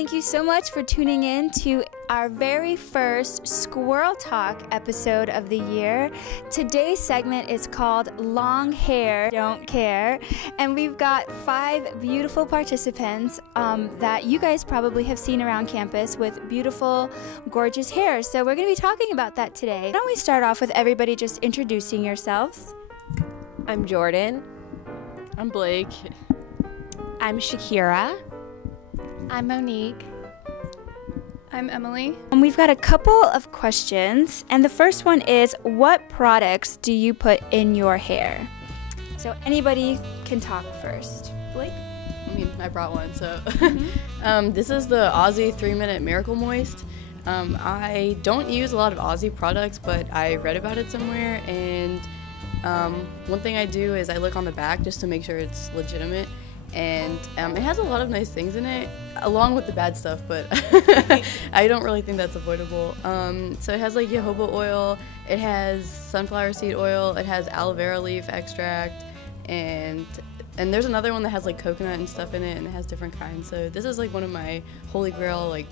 thank you so much for tuning in to our very first Squirrel Talk episode of the year. Today's segment is called Long Hair Don't Care, and we've got 5 beautiful participants that you guys probably have seen around campus with beautiful, gorgeous hair. So we're going to be talking about that today. Why don't we start off with everybody just introducing yourselves? I'm Jordan. I'm Blake. I'm Shakira. I'm Monique. I'm Emily. And we've got a couple of questions, and the first one is, what products do you put in your hair? So anybody can talk first. Blake? I mean, I brought one, so. This is the Aussie 3-Minute Miracle Moist. I don't use a lot of Aussie products, but I read about it somewhere, and one thing I do is I look on the back just to make sure it's legitimate. And it has a lot of nice things in it, along with the bad stuff, but I don't really think that's avoidable. So it has like jojoba oil, it has sunflower seed oil, it has aloe vera leaf extract, and there's another one that has like coconut and stuff in it, and it has different kinds. So this is like one of my holy grail like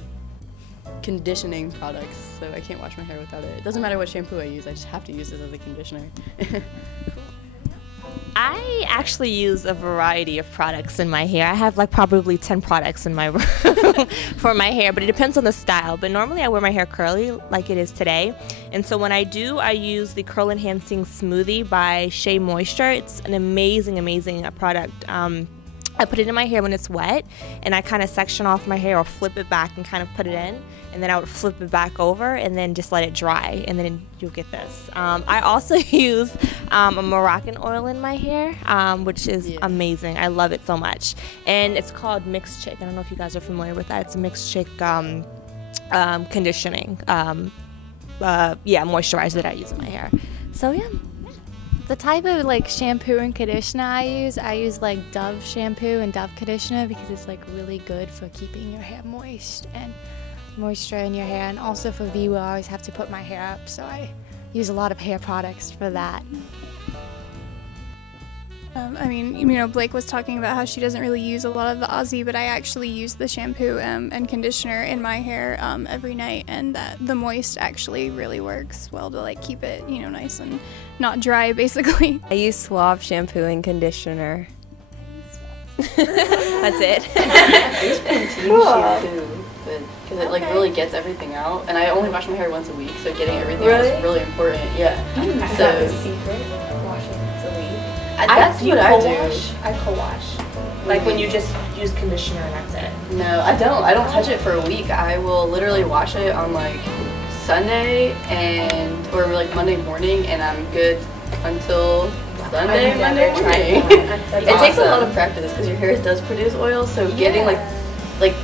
conditioning products, so I can't wash my hair without it. It doesn't matter what shampoo I use, I just have to use this as a conditioner. I actually use a variety of products in my hair. I have like probably 10 products in my room for my hair, but it depends on the style. But normally I wear my hair curly like it is today. And so when I do, I use the Curl Enhancing Smoothie by Shea Moisture. It's an amazing, amazing product. I put it in my hair when it's wet, and I kind of section off my hair or flip it back and kind of put it in, and then I would flip it back over and then just let it dry, and then you'll get this. I also use a Moroccan oil in my hair, which is amazing. I love it so much. And it's called Mixed Chick. I don't know if you guys are familiar with that. It's a Mixed Chick conditioning moisturizer that I use in my hair. So yeah. The type of like shampoo and conditioner I use like Dove shampoo and Dove conditioner because it's like really good for keeping your hair moist and moisture in your hair, and also for VU I always have to put my hair up, so I use a lot of hair products for that. I mean, you know, Blake was talking about how she doesn't really use a lot of the Aussie, but I actually use the shampoo and conditioner in my hair every night, and that the moist actually really works well to like keep it, you know, nice and not dry, basically. I use Suave shampoo and conditioner. That's it. I use Pantene shampoo because it like really gets everything out, and I only wash my hair once a week, so getting everything out is really important. Yeah. Is that the secret? Washing once a week. That's what I do. I co-wash. Like when you just use conditioner and that's it. No, I don't. I don't touch it for a week. I will literally wash it on like Sunday or like Monday morning, and I'm good until Monday morning. It takes a lot of practice because your hair does produce oil, so getting like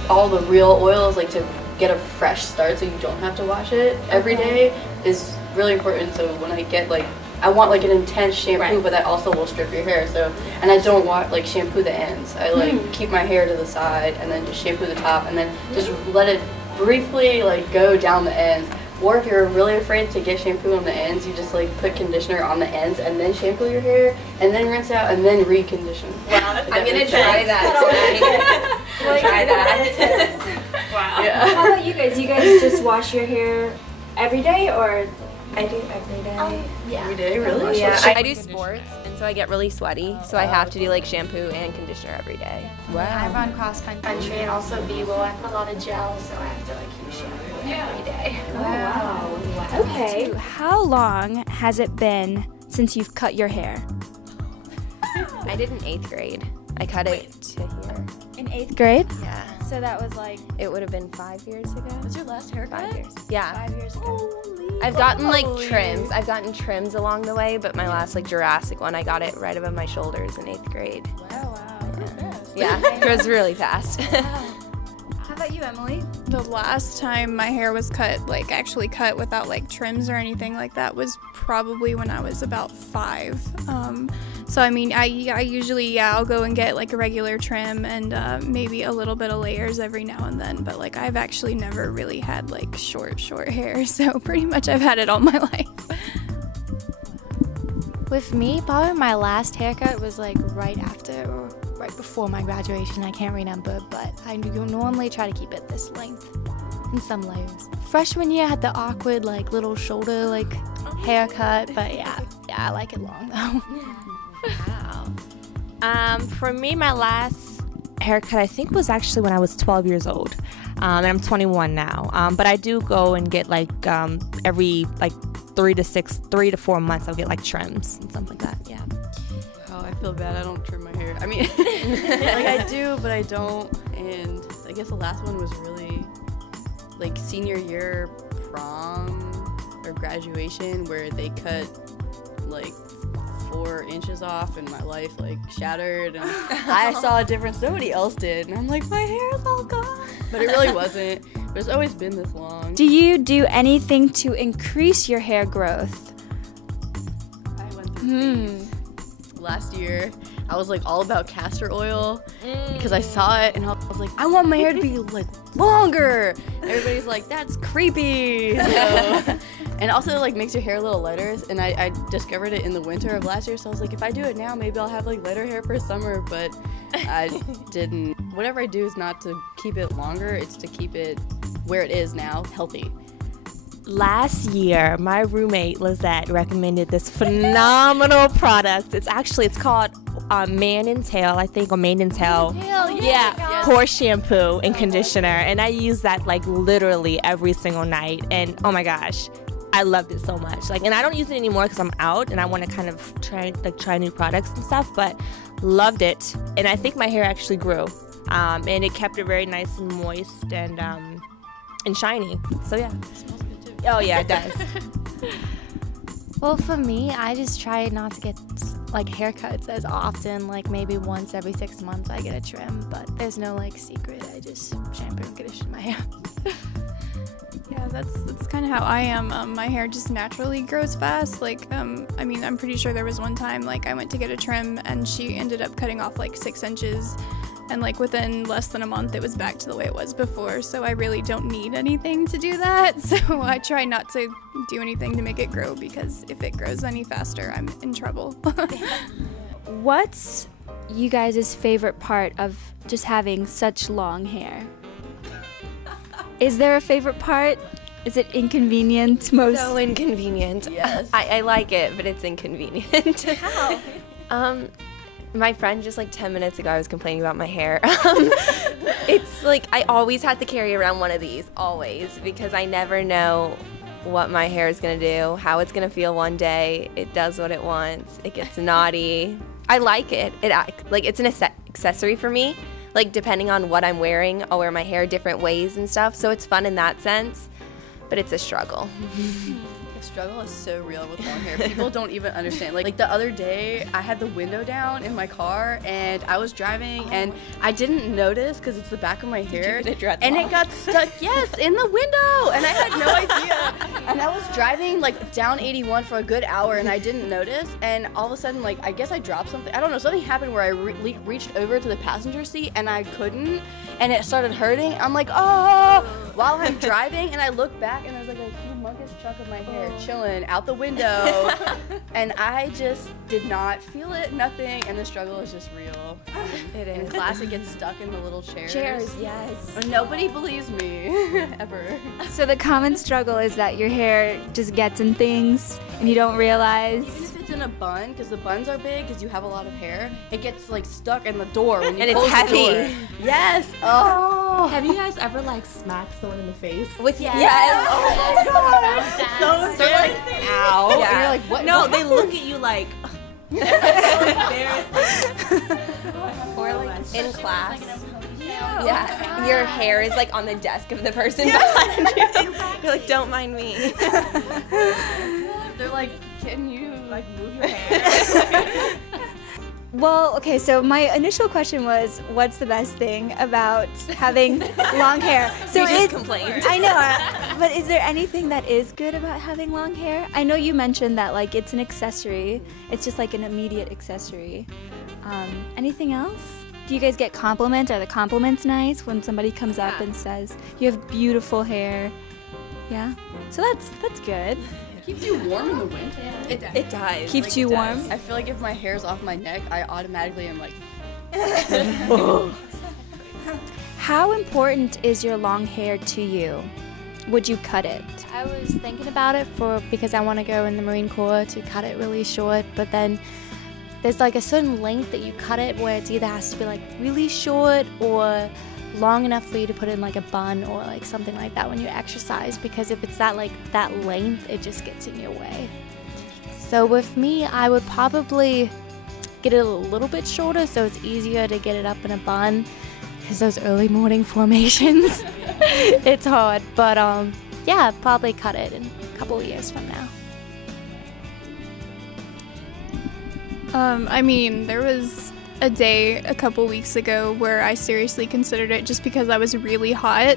all the real oils, like to get a fresh start so you don't have to wash it every day is really important. So when I get like, I want like an intense shampoo, but that also will strip your hair. So, and I don't want like shampoo the ends. I like keep my hair to the side and then just shampoo the top, and then just let it briefly like go down the ends. Or if you're really afraid to get shampoo on the ends, you just like put conditioner on the ends and then shampoo your hair and then rinse out and then recondition. Wow, I'm gonna try that tonight. Try that. Wow. Yeah. How about you guys? You guys just wash your hair every day, or? I do every day. Yeah. Every day, really? Yeah, I do sports, and so I get really sweaty, so I have to do like shampoo and conditioner every day. Wow. I run cross country and also VU. I put a lot of gel, so I have to like use shampoo every day. Wow. Okay. How long has it been since you've cut your hair? I did in 8th grade. I cut it to here. In 8th grade? Yeah. So that was like... It would have been 5 years ago. Was your last haircut? 5 years. Yeah. 5 years ago. I've gotten like trims. I've gotten trims along the way, but my last like Jurassic one, I got it right above my shoulders in 8th grade. Wow. Yeah, it was really fast. How about you, Emily? The last time my hair was cut, like actually cut without like trims or anything like that, was probably when I was about 5. So I mean, I usually, I'll go and get like a regular trim and maybe a little bit of layers every now and then, but like I've actually never really had like short hair, so pretty much I've had it all my life. With me, probably my last haircut was like right after, or right before my graduation. I can't remember, but I normally try to keep it this length in some layers. Freshman year I had the awkward like little shoulder like haircut, but yeah, I like it long though. Wow. For me, my last haircut I think was actually when I was 12 years old, and I'm 21 now. But I do go and get like every like 3 to 4 months I'll get like trims and something like that. Yeah. Oh, I feel bad. I don't trim my hair. I mean, like I do, but I don't. And I guess the last one was really like senior year prom or graduation, where they cut like 4 inches off and my life like shattered, and I saw a difference nobody else did, and I'm like, my hair is all gone. But it really wasn't. But it's always been this long. Do you do anything to increase your hair growth? I went through phase. Last year I was like all about castor oil because I saw it and I was like, I want my hair to be like longer. Everybody's like, that's creepy. So, and also like makes your hair a little lighter, and I discovered it in the winter of last year, so I was like, if I do it now maybe I'll have like lighter hair for summer, but I didn't. Whatever I do is not to keep it longer, it's to keep it where it is now, healthy. Last year, my roommate Lizette recommended this phenomenal product. It's called Man and Tail, I think, or Mane and Tail. Yes. Horse shampoo and conditioner, and I use that like literally every single night. And oh my gosh, I loved it so much. Like, and I don't use it anymore because I'm out and I want to kind of try new products and stuff. But loved it, and I think my hair actually grew, and it kept it very nice and moist and shiny. So yeah. It smells good too. Oh yeah, it does. Well, for me, I just try not to get like haircuts as often, like maybe once every 6 months I get a trim, but there's no like secret. I just shampoo and condition my hair. Yeah, that's kind of how I am. My hair just naturally grows fast. Like, I mean, I'm pretty sure there was one time like I went to get a trim and she ended up cutting off like 6 inches, and like within less than a month it was back to the way it was before. So I really don't need anything to do that. So I try not to do anything to make it grow, because if it grows any faster, I'm in trouble. What's you guys' favorite part of just having such long hair? Is there a favorite part? Is it inconvenient? Most So inconvenient. Yes. I like it, but it's inconvenient. How? My friend just like 10 minutes ago, I was complaining about my hair. It's like I always have to carry around one of these, always, because I never know what my hair is gonna do, how it's gonna feel one day. It does what it wants. It gets naughty. I like it. It's an accessory for me. Like, depending on what I'm wearing, I'll wear my hair different ways and stuff. So it's fun in that sense, but it's a struggle. The struggle is so real with long hair. People don't even understand. Like the other day, I had the window down in my car and I was driving and I didn't notice because it's the back of my hair. And it got stuck, yes, in the window. And I had no idea. And I was driving like down 81 for a good hour and I didn't notice. And all of a sudden, like, I guess I dropped something. I don't know, something happened where I reached over to the passenger seat and I couldn't. And it started hurting. I'm like, oh, while I'm driving. And I looked back and there's like a humongous chunk of my hair chilling out the window. And I just did not feel it, nothing. And the struggle is just real. It is. In class, it gets stuck in the little chairs. Chairs, yes. And nobody believes me, ever. So the common struggle is that your hair just gets in things and you don't realize. Even if it's in a bun, because the buns are big, because you have a lot of hair, it gets like stuck in the door when you And it's close heavy. the door. Yes. Oh. Have you guys ever like smacked someone in the face? With yes. Oh my God. So They're like, ow. Yeah. And you're like, what? no, what they happened? look at you like. Or like in class. Yeah. Your hair is like on the desk of the person behind you. You're like, don't mind me. They're like, can you like move your hair? Well, okay, so my initial question was, what's the best thing about having long hair? So You just it's- complained. I know, but is there anything that is good about having long hair? I know you mentioned that like it's an accessory. It's just like an immediate accessory. Anything else? Do you guys get compliments? Are the compliments nice when somebody comes up and says, you have beautiful hair? Yeah? So that's good. Keeps you warm in the winter. It does. Keeps you warm? I feel like if my hair's off my neck, I automatically am like, How important is your long hair to you? Would you cut it? I was thinking about it because I want to go in the Marine Corps to cut it really short, but then there's like a certain length that you cut it where it either has to be like really short or long enough for you to put in like a bun or like something like that when you exercise, because if it's that length, it just gets in your way. So with me, I would probably get it a little bit shorter so it's easier to get it up in a bun, because those early morning formations, it's hard. But yeah, probably cut it in a couple of years from now. I mean, there was a day a couple weeks ago where I seriously considered it just because I was really hot.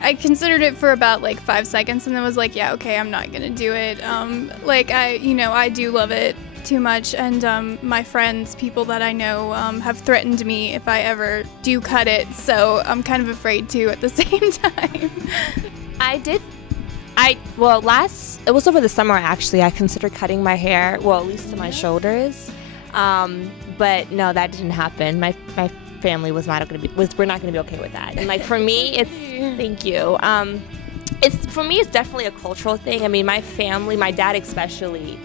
I considered it for about like 5 seconds and then was like, yeah, okay, I'm not gonna do it. I do love it too much, and my friends, people that I know, have threatened me if I ever do cut it, so I'm kind of afraid to at the same time. It was over the summer actually. I considered cutting my hair, well, at least to my shoulders. But no, that didn't happen. My family we're not gonna be okay with that. And like for me, thank you. For me, it's definitely a cultural thing. I mean, my family, my dad especially,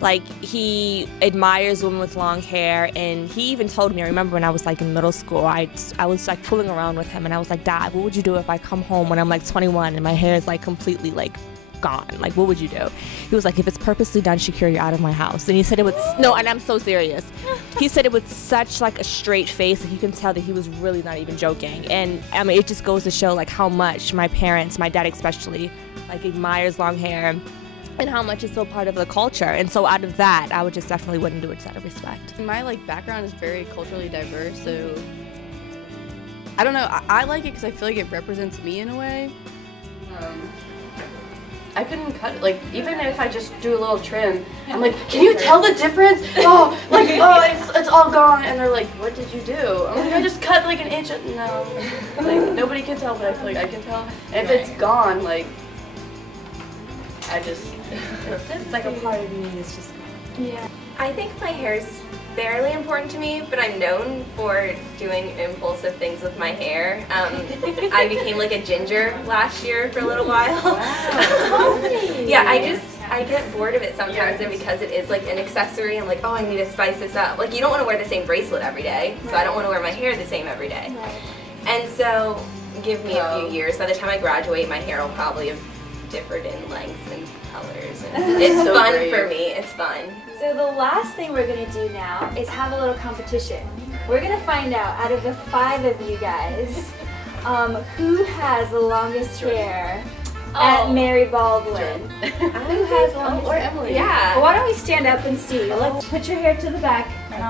like he admires women with long hair, and he even told me, I remember when I was like in middle school, I was like fooling around with him and I was like, Dad, what would you do if I come home when I'm like 21 and my hair is like completely like gone? Like, what would you do? He was like, if it's purposely done, Shakira, you're out of my house. And he said it with, no, and I'm so serious. He said it with such like a straight face that you can tell that he was really not even joking. And I mean, it just goes to show like how much my parents, my dad especially, like admires long hair and how much it's still part of the culture. And so out of that, I would just definitely wouldn't do it out of respect. My like background is very culturally diverse, so I don't know. I like it because I feel like it represents me in a way. I couldn't cut it. Like, even if I just do a little trim, I'm like, can you tell the difference? It's all gone. And they're like, what did you do? I'm like, I just cut like an inch. No, like nobody can tell, but I feel like I can tell. And if it's gone, like, it's like a part of me is just gone. Yeah. I think my hair is fairly important to me, but I'm known for doing impulsive things with my hair. I became like a ginger last year for a little while. Wow. Yeah, I get bored of it sometimes, and because it is like an accessory, I'm like, oh, I need to spice this up. Like, you don't want to wear the same bracelet every day, so I don't want to wear my hair the same every day. And so, give me a few years. By the time I graduate, my hair will probably have differed in lengths and colors. And it's so fun for me. It's fun. So the last thing we're going to do now is have a little competition. We're going to find out of the 5 of you guys, who has the longest hair at Mary Baldwin. Who has the longest hair? Emily. Yeah. Well, why don't we stand up and see? Let's put your hair to the back and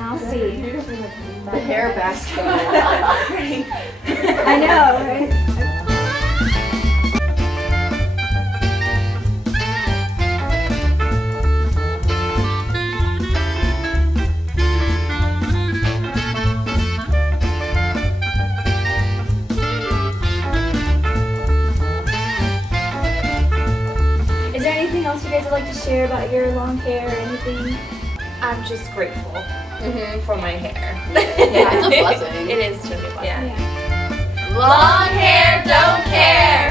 I'll see. The hair basket. I know, right? Is there anything else you guys would like to share about your long hair or anything? I'm just grateful for my hair. Yeah, it's a blessing. It is truly a blessing. Yeah. Long hair, don't care.